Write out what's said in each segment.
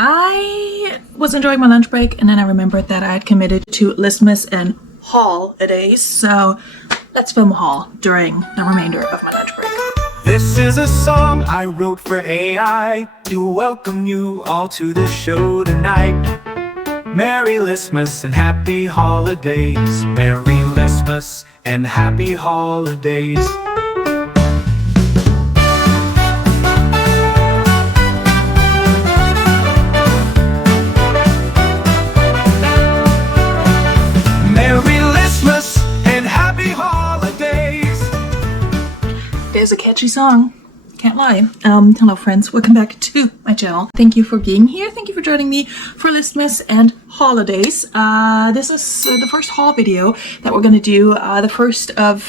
I was enjoying my lunch break and then I remembered that I had committed to Listmas and Haul-idays, so let's film a haul during the remainder of my lunch break. This is a song I wrote for AI to welcome you all to the show tonight. Merry Listmas and happy holidays. Merry Listmas and happy holidays. Merry Listmas and happy holidays. There's a catchy song. Can't lie. Hello friends, welcome back to my channel. Thank you for being here. Thank you for joining me for Listmas and Haul-idays. This is the first haul video that we're gonna do, the first of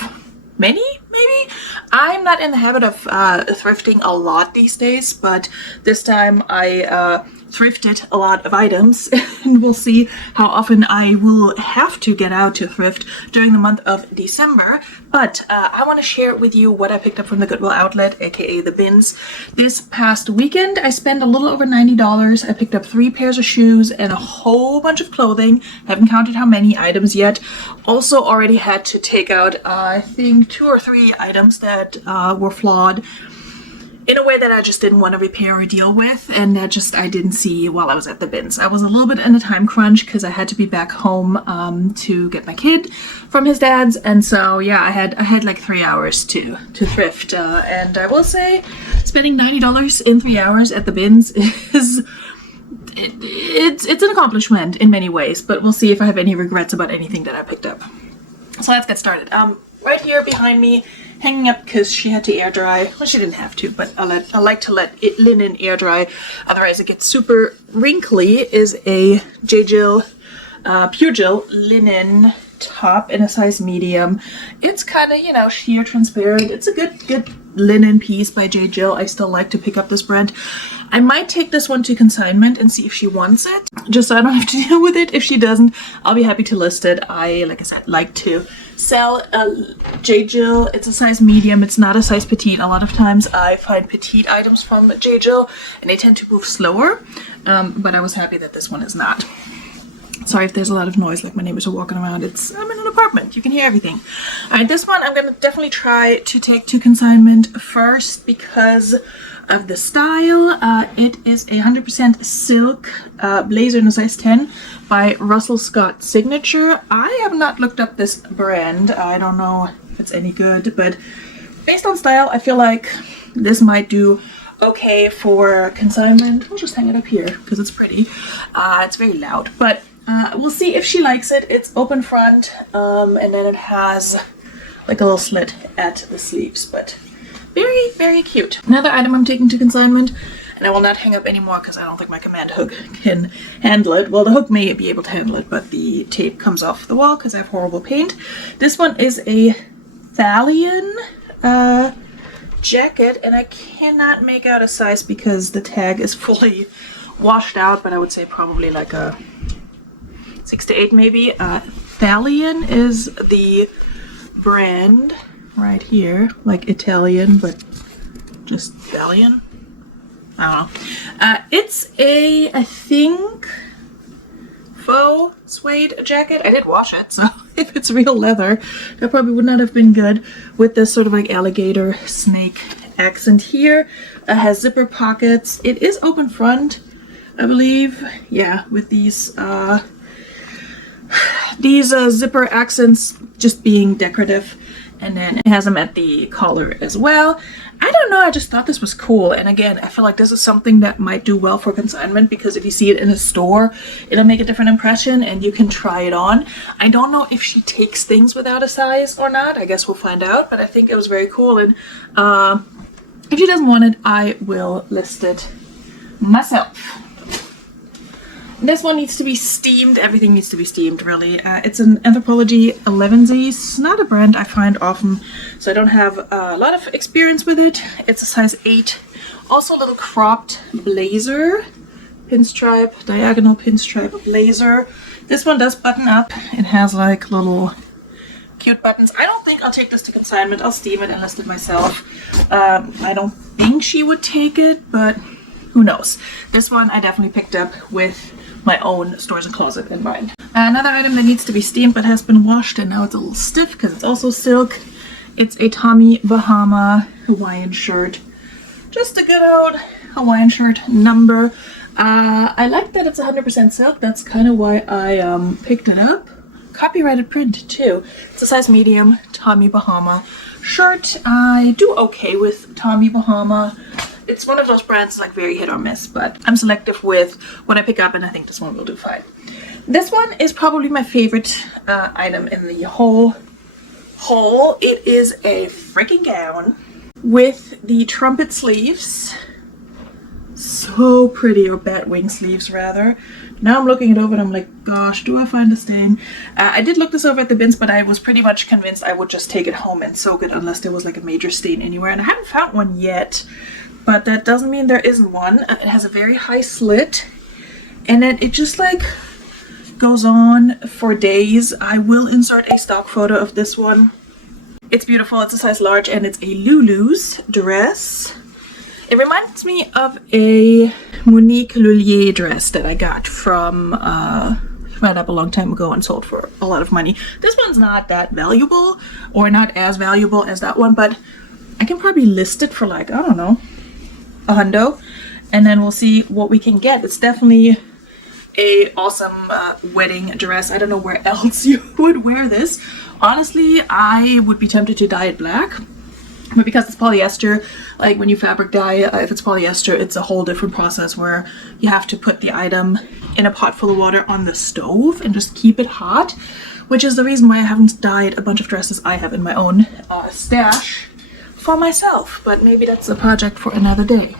many, maybe? I'm not in the habit of thrifting a lot these days, but this time I thrifted a lot of items and we'll see how often I will have to get out to thrift during the month of December. But I want to share with you what I picked up from the Goodwill outlet, aka the bins. This past weekend I spent a little over $90. I picked up 3 pairs of shoes and a whole bunch of clothing. Haven't counted how many items yet. Also already had to take out I think 2 or 3 items that were flawed in a way that I just didn't want to repair or deal with, and that just I didn't see while I was at the bins. I was a little bit in a time crunch because I had to be back home to get my kid from his dad's, and so yeah, I had like 3 hours to thrift, and I will say spending $90 in 3 hours at the bins is it's an accomplishment in many ways, but we'll see if I have any regrets about anything that I picked up. So let's get started. Right here behind me, hanging up because she had to air dry. Well, she didn't have to, but I like to let linen air dry, otherwise it gets super wrinkly, is a J.Jill Pure Jill linen top in a size medium. It's kind of, you know, sheer transparent. It's a good linen piece by J.Jill. I still like to pick up this brand. I might take this one to consignment and see if she wants it, just so I don't have to deal with it. If she doesn't, I'll be happy to list it. Like I said, like to sell J.Jill. It's a size medium. It's not a size petite. A lot of times I find petite items from J.Jill and they tend to move slower, but I was happy that this one is not. Sorry if there's a lot of noise, like my neighbors are walking around. I'm in an apartment. You can hear everything. All right, this one I'm going to definitely try to take to consignment first because of the style. It is a 100% silk blazer in a size 10 by Russell Scott Signature. I have not looked up this brand. I don't know if it's any good, but based on style, I feel like this might do okay for consignment. I'll just hang it up here because it's pretty. It's very loud, but we'll see if she likes it. It's open front, and then it has like a little slit at the sleeves, but very, very cute. Another item I'm taking to consignment, and I will not hang up anymore because I don't think my command hook can handle it. Well, the hook may be able to handle it, but the tape comes off the wall because I have horrible paint. This one is a Thalian jacket, and I cannot make out a size because the tag is fully washed out, but I would say probably like a 6 to 8 maybe. Thalian is the brand right here, like Italian, but just Thalian. I don't know. It's a, I think, faux suede jacket. I did wash it, so if it's real leather, that probably would not have been good with this sort of like alligator snake accent here. It has zipper pockets. It is open front, I believe. Yeah, with these zipper accents just being decorative, and then it has them at the collar as well. I don't know, I just thought this was cool, and again, I feel like this is something that might do well for consignment because if you see it in a store, it'll make a different impression and you can try it on. I don't know if she takes things without a size or not. I guess we'll find out, but I think it was very cool, and if she doesn't want it, I will list it myself. This one needs to be steamed. Everything needs to be steamed, really. It's an Anthropologie 11s. Not a brand I find often, so I don't have a lot of experience with it. It's a size 8. Also a little cropped blazer. Pinstripe, diagonal pinstripe blazer. This one does button up. It has like little cute buttons. I don't think I'll take this to consignment. I'll steam it and list it myself. I don't think she would take it, but who knows? This one I definitely picked up with my own storage and closet in mind. Another item that needs to be steamed but has been washed and now it's a little stiff because it's also silk. It's a Tommy Bahama Hawaiian shirt. Just a good old Hawaiian shirt number. I like that it's 100% silk. That's kind of why I picked it up. Copyrighted print too. It's a size medium Tommy Bahama shirt. I do okay with Tommy Bahama. It's one of those brands like very hit or miss, but I'm selective with what I pick up and I think this one will do fine. This one is probably my favorite item in the whole haul. It is a freaking gown with the trumpet sleeves. So pretty, or bat wing sleeves rather. Now I'm looking it over and I'm like, gosh, do I find a stain? I did look this over at the bins, but I was pretty much convinced I would just take it home and soak it unless there was like a major stain anywhere, and I haven't found one yet. But that doesn't mean there isn't one. It has a very high slit, and then it just like goes on for days. I will insert a stock photo of this one. It's beautiful. It's a size large and it's a Lulu's dress. It reminds me of a Monique Lullier dress that I got from right up a long time ago and sold for a lot of money. This one's not that valuable, or not as valuable as that one, but I can probably list it for like, I don't know, $100, and then we'll see what we can get. It's definitely a awesome wedding dress. I don't know where else you would wear this. Honestly, I would be tempted to dye it black, but because it's polyester, like when you fabric dye, if it's polyester, it's a whole different process where you have to put the item in a pot full of water on the stove and just keep it hot, which is the reason why I haven't dyed a bunch of dresses I have in my own stash for myself, but maybe that's a project for another day.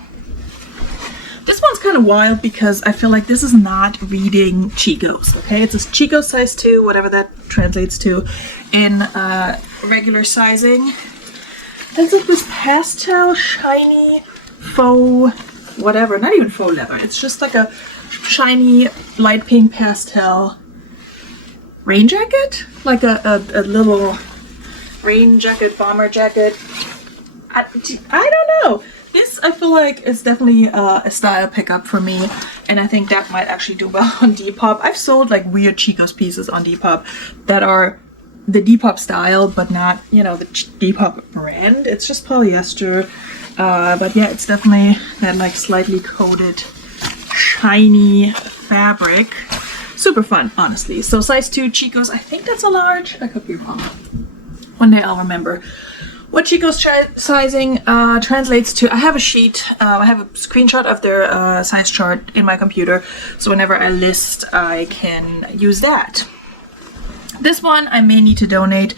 This one's kind of wild because I feel like this is not reading Chico's, okay? It's a Chico size 2, whatever that translates to, in regular sizing. It's like this pastel, shiny, faux, whatever, not even faux leather. It's just like a shiny, light pink pastel rain jacket? Like a little rain jacket, bomber jacket. I don't know. This, I feel like, is definitely a style pickup for me, and I think that might actually do well on Depop. I've sold like weird Chico's pieces on Depop that are the Depop style, but not, you know, the Depop brand. It's just polyester, but yeah, it's definitely that like slightly coated, shiny fabric. Super fun, honestly. So size 2 Chico's, I think that's a large. I could be wrong. One day I'll remember what Chico's sizing translates to. I have a sheet, I have a screenshot of their size chart in my computer, so whenever I list, I can use that. This one I may need to donate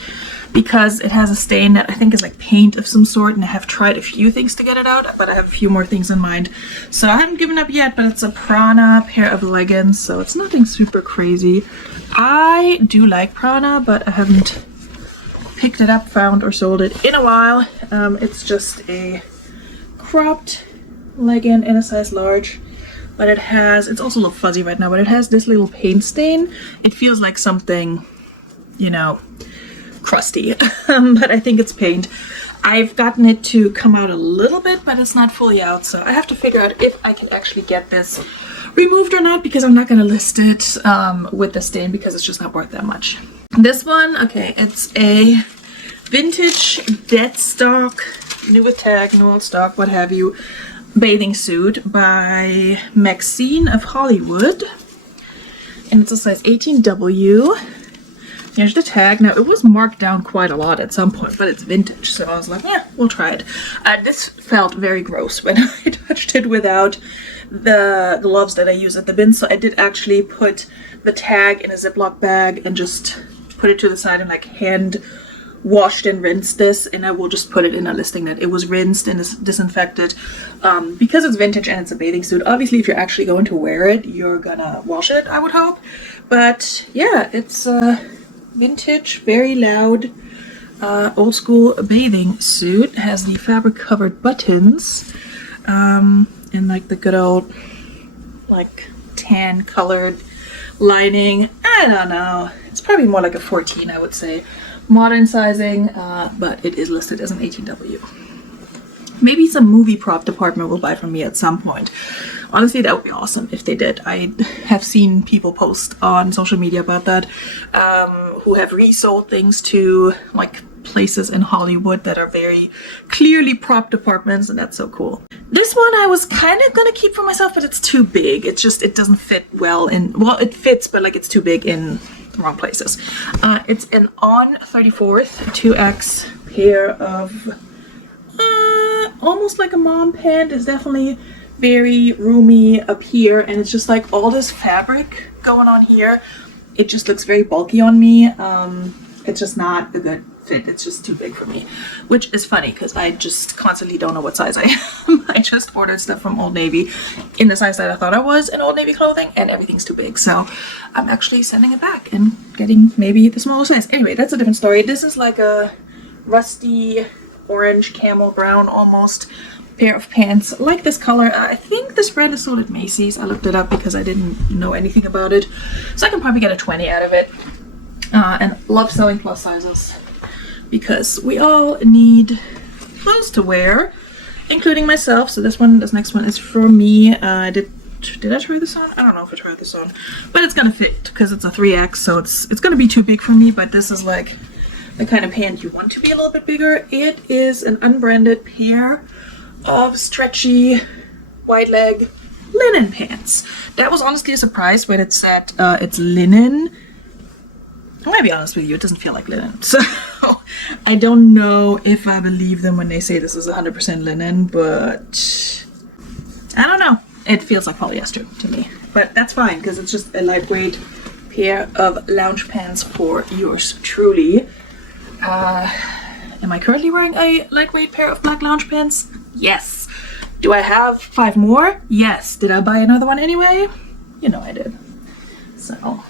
because it has a stain that I think is like paint of some sort, and I have tried a few things to get it out, but I have a few more things in mind. So I haven't given up yet, but it's a Prana pair of leggings, so it's nothing super crazy. I do like Prana, but I haven't picked it up, found, or sold it in a while. It's just a cropped legging in a size large, but it has, it's also a little fuzzy right now, but it has this little paint stain. It feels like something, you know, crusty, but I think it's paint. I've gotten it to come out a little bit, but it's not fully out, so I have to figure out if I can actually get this removed or not, because I'm not going to list it with the stain because it's just not worth that much. This one, okay, it's a vintage dead stock, new with tag, new old stock, what have you, bathing suit by Maxine of Hollywood, and it's a size 18W. Here's the tag. Now, it was marked down quite a lot at some point, but it's vintage, so I was like, yeah, we'll try it. This felt very gross when I touched it without the gloves that I use at the bin, so I did actually put the tag in a Ziploc bag and just put it to the side and like hand washed and rinsed this, and I will just put it in a listing that it was rinsed and is disinfected because it's vintage and it's a bathing suit. Obviously, if you're actually going to wear it, you're gonna wash it, I would hope. But yeah, it's vintage, very loud, old school bathing suit. It has the fabric covered buttons and like the good old like tan colored lining. I don't know, it's probably more like a 14, I would say. Modern sizing, but it is listed as an 18W. Maybe some movie prop department will buy from me at some point. Honestly, that would be awesome if they did. I have seen people post on social media about that, who have resold things to like places in Hollywood that are very clearly prop departments, and that's so cool. This one I was kind of gonna keep for myself, but it's too big. It's just, it doesn't fit well in, well, it fits, but like it's too big in the wrong places. It's an On 34th 2X pair of almost like a mom pant. It's definitely very roomy up here, and it's just like all this fabric going on here. It just looks very bulky on me. It's just not a good fit. It's just too big for me, which is funny because I just constantly don't know what size I am. I just ordered stuff from Old Navy in the size that I thought I was in Old Navy clothing, and everything's too big. So I'm actually sending it back and getting maybe the smaller size. Anyway, that's a different story. This is like a rusty orange camel brown almost pair of pants. I like this color. I think this brand is sold at Macy's. I looked it up because I didn't know anything about it. So I can probably get a 20 out of it. And love selling plus sizes because we all need clothes to wear, including myself. So this next one is for me. Did I try this on? I don't know if I tried this on, but it's gonna fit because it's a 3X, so it's gonna be too big for me, but this is like the kind of pant you want to be a little bit bigger. It is an unbranded pair of stretchy wide leg linen pants. That was honestly a surprise when it said it's linen. I'm gonna be honest with you, it doesn't feel like linen. So I don't know if I believe them when they say this is 100% linen, but I don't know. It feels like polyester to me, but that's fine because it's just a lightweight pair of lounge pants for yours truly. Am I currently wearing a lightweight pair of black lounge pants? Yes. Do I have 5 more? Yes. Did I buy another one anyway? You know I did. So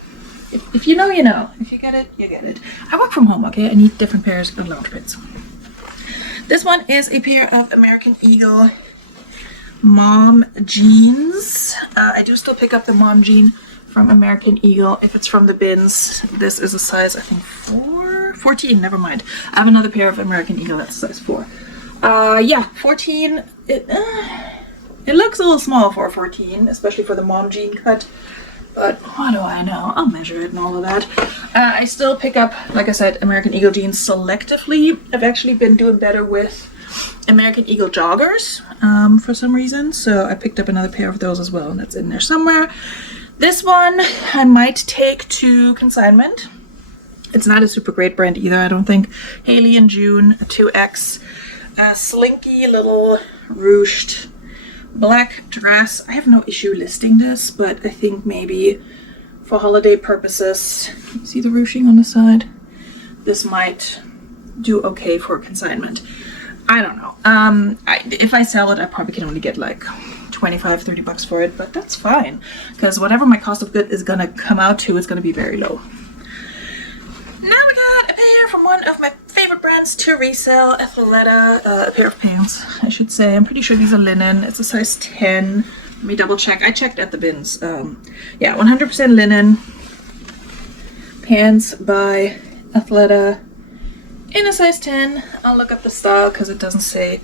if you know, you know. If you get it, you get it. I work from home, okay? I need different pairs of lounge pants. This one is a pair of American Eagle mom jeans. I do still pick up the mom jean from American Eagle if it's from the bins. This is a size, I think 14, never mind. I have another pair of American Eagle that's size 4. Yeah, 14. It looks a little small for a 14, especially for the mom jean cut. But what do I know? I'll measure it and all of that. I still pick up, like I said, American Eagle jeans selectively. I've actually been doing better with American Eagle joggers for some reason. So I picked up another pair of those as well, and that's in there somewhere. This one I might take to consignment. It's not a super great brand either, I don't think. Haley and June, a 2X. Slinky little ruched black dress. I have no issue listing this, but I think maybe for holiday purposes, see the ruching on the side? This might do okay for consignment. I don't know. If I sell it, I probably can only get like 25-30 bucks for it, but that's fine because whatever my cost of good is gonna come out to, it's gonna be very low. Now we got a pair from one of my favorite brands to resell, Athleta, a pair of pants, I should say. I'm pretty sure these are linen. It's a size 10. Let me double check. I checked at the bins. Yeah, 100% linen. Pants by Athleta in a size 10. I'll look up the style because it doesn't say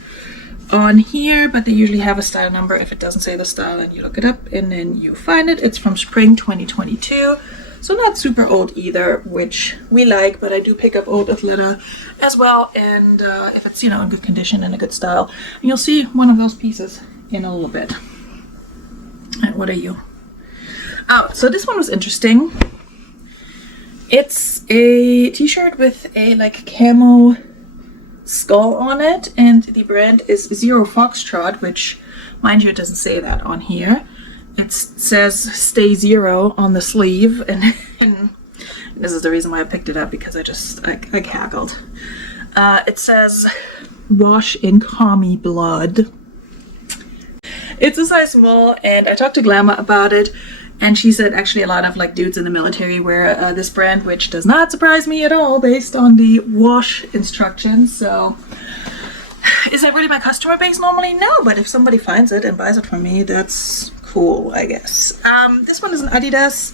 on here, but they usually have a style number. If it doesn't say the style, and you look it up and then you find it. It's from spring 2022. So not super old either, which we like, but I do pick up old Athleta as well. And if it's, you know, in good condition and a good style, and you'll see one of those pieces in a little bit. And what are you? Oh, so this one was interesting. It's a t-shirt with a like camo skull on it, and the brand is Zero Foxtrot, which, mind you, it doesn't say that on here. It says Stay Zero on the sleeve, and this is the reason why I picked it up, because I cackled. It says Wash in Commie Blood. It's a size small, and I talked to Glamour about it, and she said actually a lot of like dudes in the military wear this brand, which does not surprise me at all based on the wash instructions. So is that really my customer base normally? No, but if somebody finds it and buys it from me, that's cool, I guess. This one is an Adidas.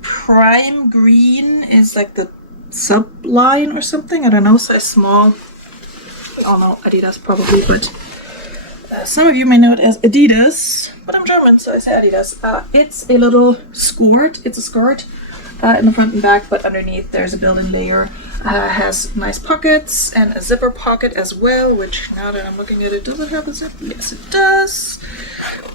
Prime Green is like the sub line or something. I don't know, size small. We all know Adidas probably, but Some of you may know it as Adidas, but I'm German, so I say Adidas. It's a little skirt. It's a skirt in the front and back, but underneath there's a built-in layer. Has nice pockets and a zipper pocket as well, which now that I'm looking at it, does it have a zip? Yes, it does.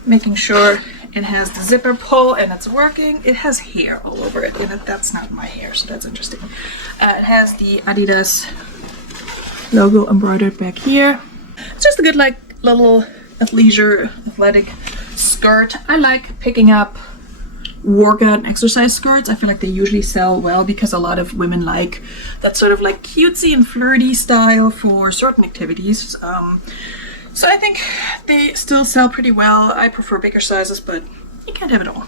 Making sure it has the zipper pull and it's working. It has hair all over it, and that's not my hair, so that's interesting. It has the Adidas logo embroidered back here. It's just a good, like, little athleisure, athletic skirt. I like picking up workout and exercise skirts. I feel like they usually sell well because a lot of women like that sort of like cutesy and flirty style for certain activities. So I think they still sell pretty well. I prefer bigger sizes, but you can't have it all.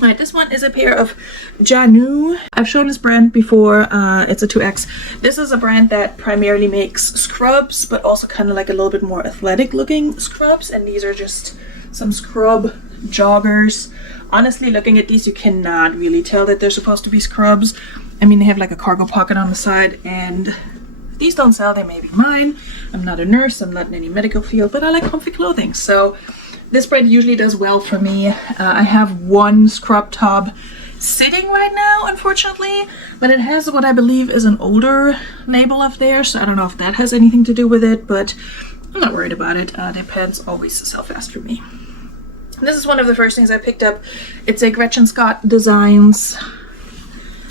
Alright, this one is a pair of Janu. I've shown this brand before. It's a 2X. This is a brand that primarily makes scrubs, but also kind of like a little bit more athletic looking scrubs. And these are just some scrub joggers. Honestly, looking at these, you cannot really tell that they're supposed to be scrubs. I mean, they have like a cargo pocket on the side, and if these don't sell, they may be mine. I'm not a nurse, I'm not in any medical field, but I like comfy clothing. So this brand usually does well for me. I have one scrub top sitting right now, unfortunately, but it has what I believe is an older label up there, so I don't know if that has anything to do with it, but I'm not worried about it. Their pants always sell fast for me. This is one of the first things I picked up. It's a Gretchen Scott Designs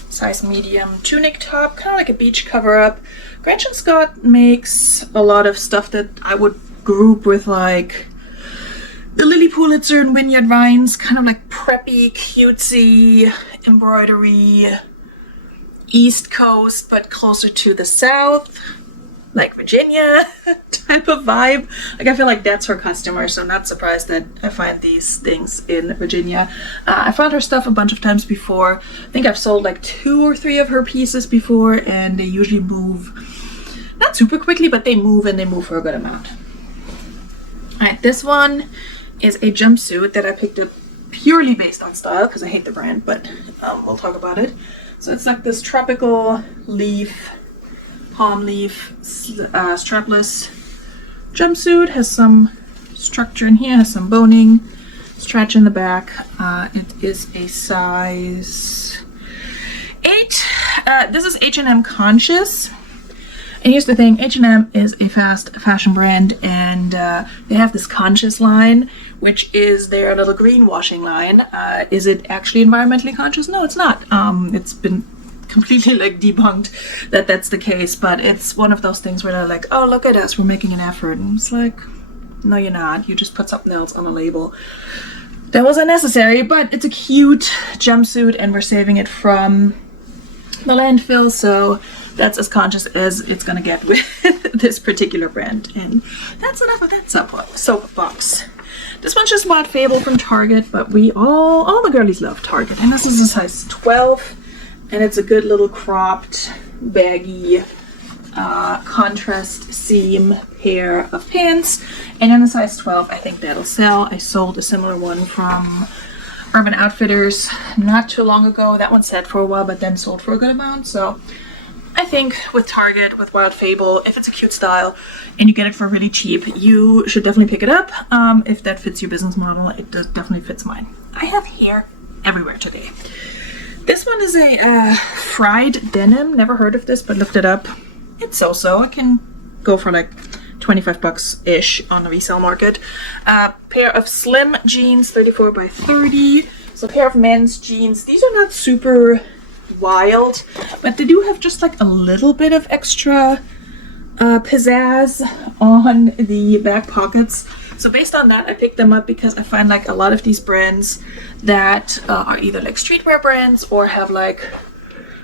size medium tunic top, kind of like a beach cover up. Gretchen Scott makes a lot of stuff that I would group with like the Lily Pulitzer and Vineyard Vines, kind of like preppy, cutesy embroidery, East Coast, but closer to the South, like Virginia type of vibe. Like, I feel like that's her customer, so I'm not surprised that I find these things in Virginia. I found her stuff a bunch of times before. I think I've sold like 2 or 3 of her pieces before, and they usually move, not super quickly, but they move, and they move for a good amount. Alright, this one is a jumpsuit that I picked up purely based on style, because I hate the brand, but we'll talk about it. So it's like this tropical leaf, palm leaf, strapless jumpsuit. Has some structure in here, has some boning, stretch in the back. It is a size 8. This is H&M Conscious. And here's the thing, H&M is a fast fashion brand, and they have this Conscious line, which is their little greenwashing line. Is it actually environmentally conscious? No, it's not. It's been completely like debunked that that's the case, but it's one of those things where they're like, oh, look at us, we're making an effort, and it's like, no, you're not. You just put something else on a label. That was unnecessary, but it's a cute jumpsuit, and we're saving it from the landfill, so that's as conscious as it's gonna get with this particular brand. And that's enough of that soapbox. This one's just Wild Fable from Target, but we all the girlies love Target, and this is a size 12. And it's a good little cropped, baggy, contrast seam pair of pants. And in a size 12, I think that'll sell. I sold a similar one from Urban Outfitters not too long ago. That one sat for a while, but then sold for a good amount. So I think with Target, with Wild Fable, if it's a cute style and you get it for really cheap, you should definitely pick it up. If that fits your business model, it definitely fits mine. I have hair everywhere today. This one is a fried denim. Never heard of this, but looked it up. It's so-so. It can go for like 25 bucks-ish on the resale market. Pair of slim jeans, 34 by 30. So a pair of men's jeans. These are not super wild, but they do have just like a little bit of extra pizzazz on the back pockets. So based on that, I picked them up because I find like a lot of these brands that are either like streetwear brands or have like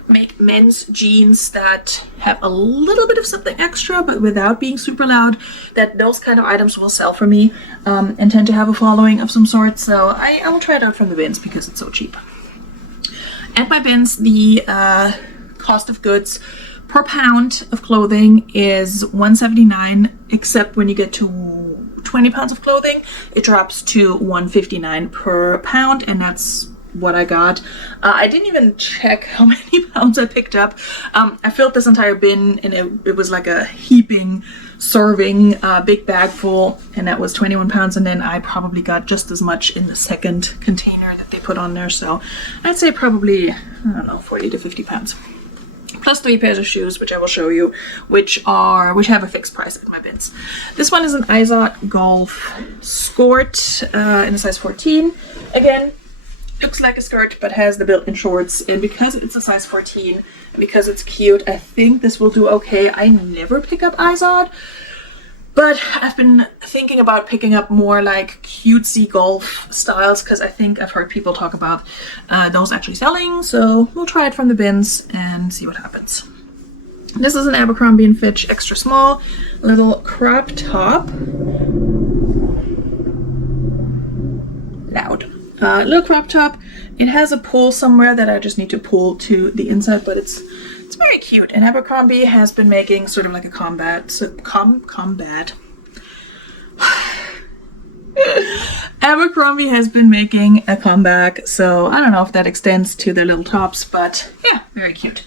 make men's jeans that have a little bit of something extra but without being super loud, that those kind of items will sell for me and tend to have a following of some sort. So I will try it out from the bins because it's so cheap. At my bins, the cost of goods per pound of clothing is $1.79, except when you get to 20 pounds of clothing, it drops to $1.59 per pound, and that's what I got. I didn't even check how many pounds I picked up. I filled this entire bin, and it was like a heaping serving big bag full, and that was 21 pounds, and then I probably got just as much in the second container that they put on there, so I'd say probably, I don't know, 40 to 50 pounds. Plus 3 pairs of shoes, which I will show you, which have a fixed price at my bins. This one is an Izod Golf skirt in a size 14. Again, looks like a skirt but has the built-in shorts, and because it's a size 14, because it's cute, I think this will do okay. I never pick up Izod, but I've been thinking about picking up more like cutesy golf styles, because I think I've heard people talk about those actually selling, so we'll try it from the bins and see what happens. This is an Abercrombie & Fitch extra small little crop top. Loud. Little crop top. It has a pull somewhere that I just need to pull to the inside, but it's very cute. And Abercrombie has been making sort of like a Abercrombie has been making a comeback, so I don't know if that extends to their little tops, but yeah, very cute.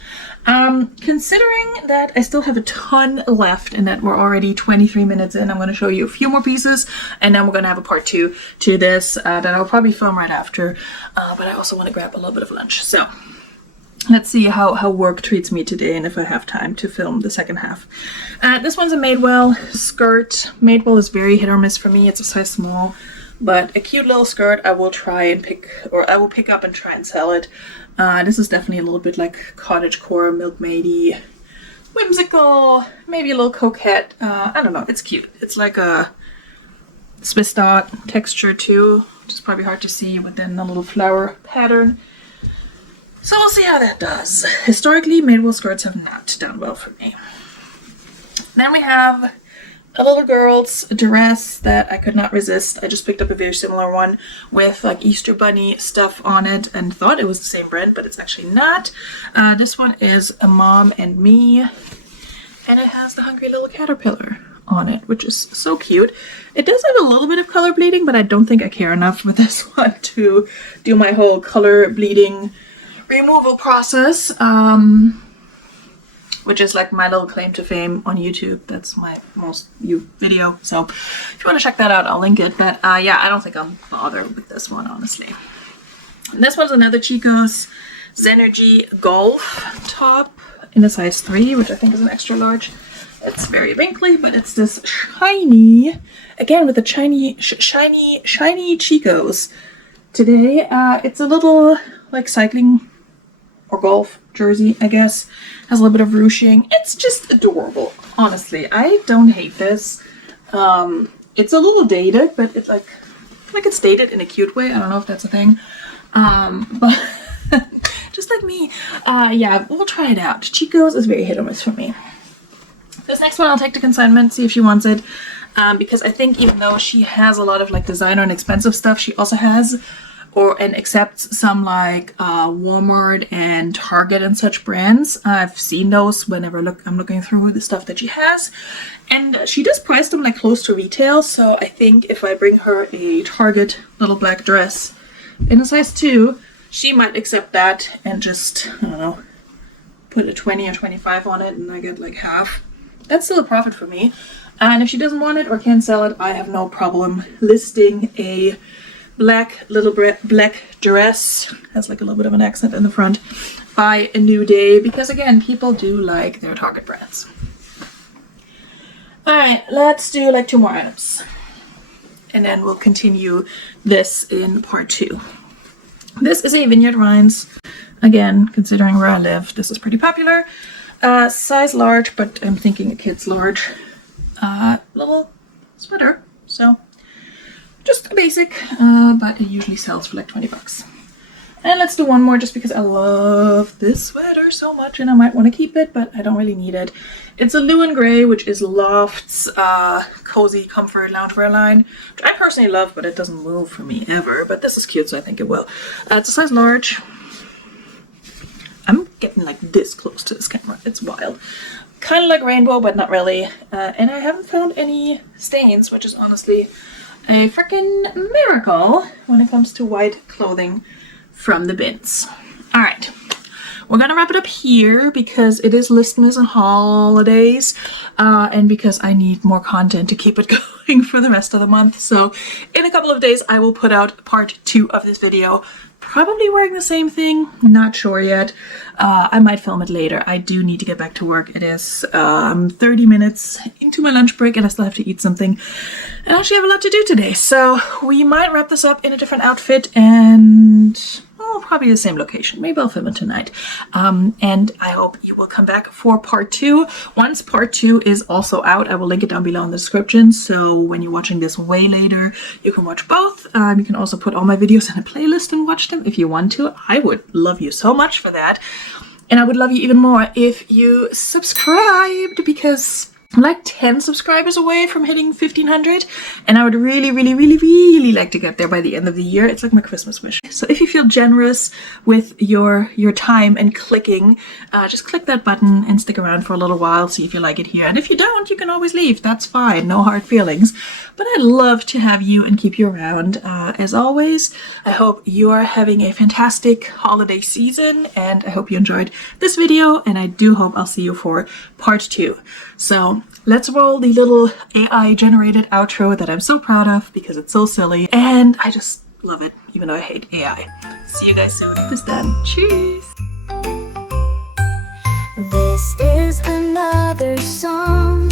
Considering that I still have a ton left and that we're already 23 minutes in, I'm going to show you a few more pieces, and then we're going to have a part 2 to this that I'll probably film right after, but I also want to grab a little bit of lunch. So let's see how work treats me today and if I have time to film the second half. This one's a Madewell skirt. Madewell is very hit or miss for me. It's a size small, but a cute little skirt I will pick up and try and sell it. This is definitely a little bit like cottagecore, milkmaid-y, whimsical, maybe a little coquette. I don't know, it's cute. It's like a Swiss dot texture too, which is probably hard to see within the little flower pattern. So we'll see how that does. Historically, Madewell skirts have not done well for me. Then we have a little girl's dress that I could not resist. I just picked up a very similar one with like Easter bunny stuff on it and thought it was the same brand, but it's actually not. This one is a Mom and Me, and it has the hungry little caterpillar on it, which is so cute. It does have a little bit of color bleeding, but I don't think I care enough with this one to do my whole color bleeding removal process. Which is like my little claim to fame on YouTube. That's my most viewed video. So if you want to check that out, I'll link it. But yeah, I don't think I'll bother with this one, honestly. And this one's another Chico's Zenergy Golf top in a size 3, which I think is an extra large. It's very wrinkly, but it's this shiny, again with the shiny Chico's. Today, it's a little like cycling or golf jersey, I guess. Has a little bit of ruching. It's just adorable, honestly. I don't hate this. It's a little dated, but it's like it's dated in a cute way. I don't know if that's a thing. But just like me. Yeah, we'll try it out. Chico's is very hit or miss for me. This next one I'll take to consignment, see if she wants it. Because I think even though she has a lot of like designer and expensive stuff, she also has and accepts some like Walmart and Target and such brands. I've seen those whenever I'm looking through the stuff that she has, and she does price them like close to retail. So I think if I bring her a Target little black dress in a size 2, she might accept that and just, I don't know, put a 20 or 25 on it, and I get like half. That's still a profit for me. And if she doesn't want it or can't sell it, I have no problem listing a black dress, has like a little bit of an accent in the front, by A New Day, because again, people do like their Target brands. Alright, let's do like 2 more items, and then we'll continue this in part 2. This is a Vineyard Vines. Again, considering where I live, this is pretty popular. Size large, but I'm thinking a kid's large. Little sweater, so just a basic, but it usually sells for like 20 bucks. And let's do one more just because I love this sweater so much and I might want to keep it, but I don't really need it. It's a Lou and Grey, which is Loft's cozy comfort loungewear line, which I personally love, but it doesn't move for me ever. But this is cute, so I think it will. It's a size large. I'm getting like this close to this camera. It's wild. Kind of like rainbow, but not really. And I haven't found any stains, which is honestly a freaking miracle when it comes to white clothing from the bins. Alright, we're gonna wrap it up here because it is Listmas and holidays, and because I need more content to keep it going for the rest of the month. So in a couple of days I will put out part 2 of this video, probably wearing the same thing, not sure yet. I might film it later. I do need to get back to work. It is 30 minutes into my lunch break and I still have to eat something. And I actually have a lot to do today. So we might wrap this up in a different outfit and probably the same location. Maybe I'll film it tonight. And I hope you will come back for part 2. Once part 2 is also out, I will link it down below in the description. So when you're watching this way later, you can watch both. You can also put all my videos in a playlist and watch them if you want to. I would love you so much for that. And I would love you even more if you subscribed, because I'm like 10 subscribers away from hitting 1,500, and I would really, really, really, really like to get there by the end of the year. It's like my Christmas wish. So if you feel generous with your time and clicking, just click that button and stick around for a little while, see if you like it here. And if you don't, you can always leave. That's fine. No hard feelings. But I'd love to have you and keep you around. As always, I hope you are having a fantastic holiday season, and I hope you enjoyed this video, and I do hope I'll see you for part 2. So let's roll the little AI generated outro that I'm so proud of because it's so silly and I just love it, even though I hate AI. See you guys soon. Bis dann. Cheers. This is another song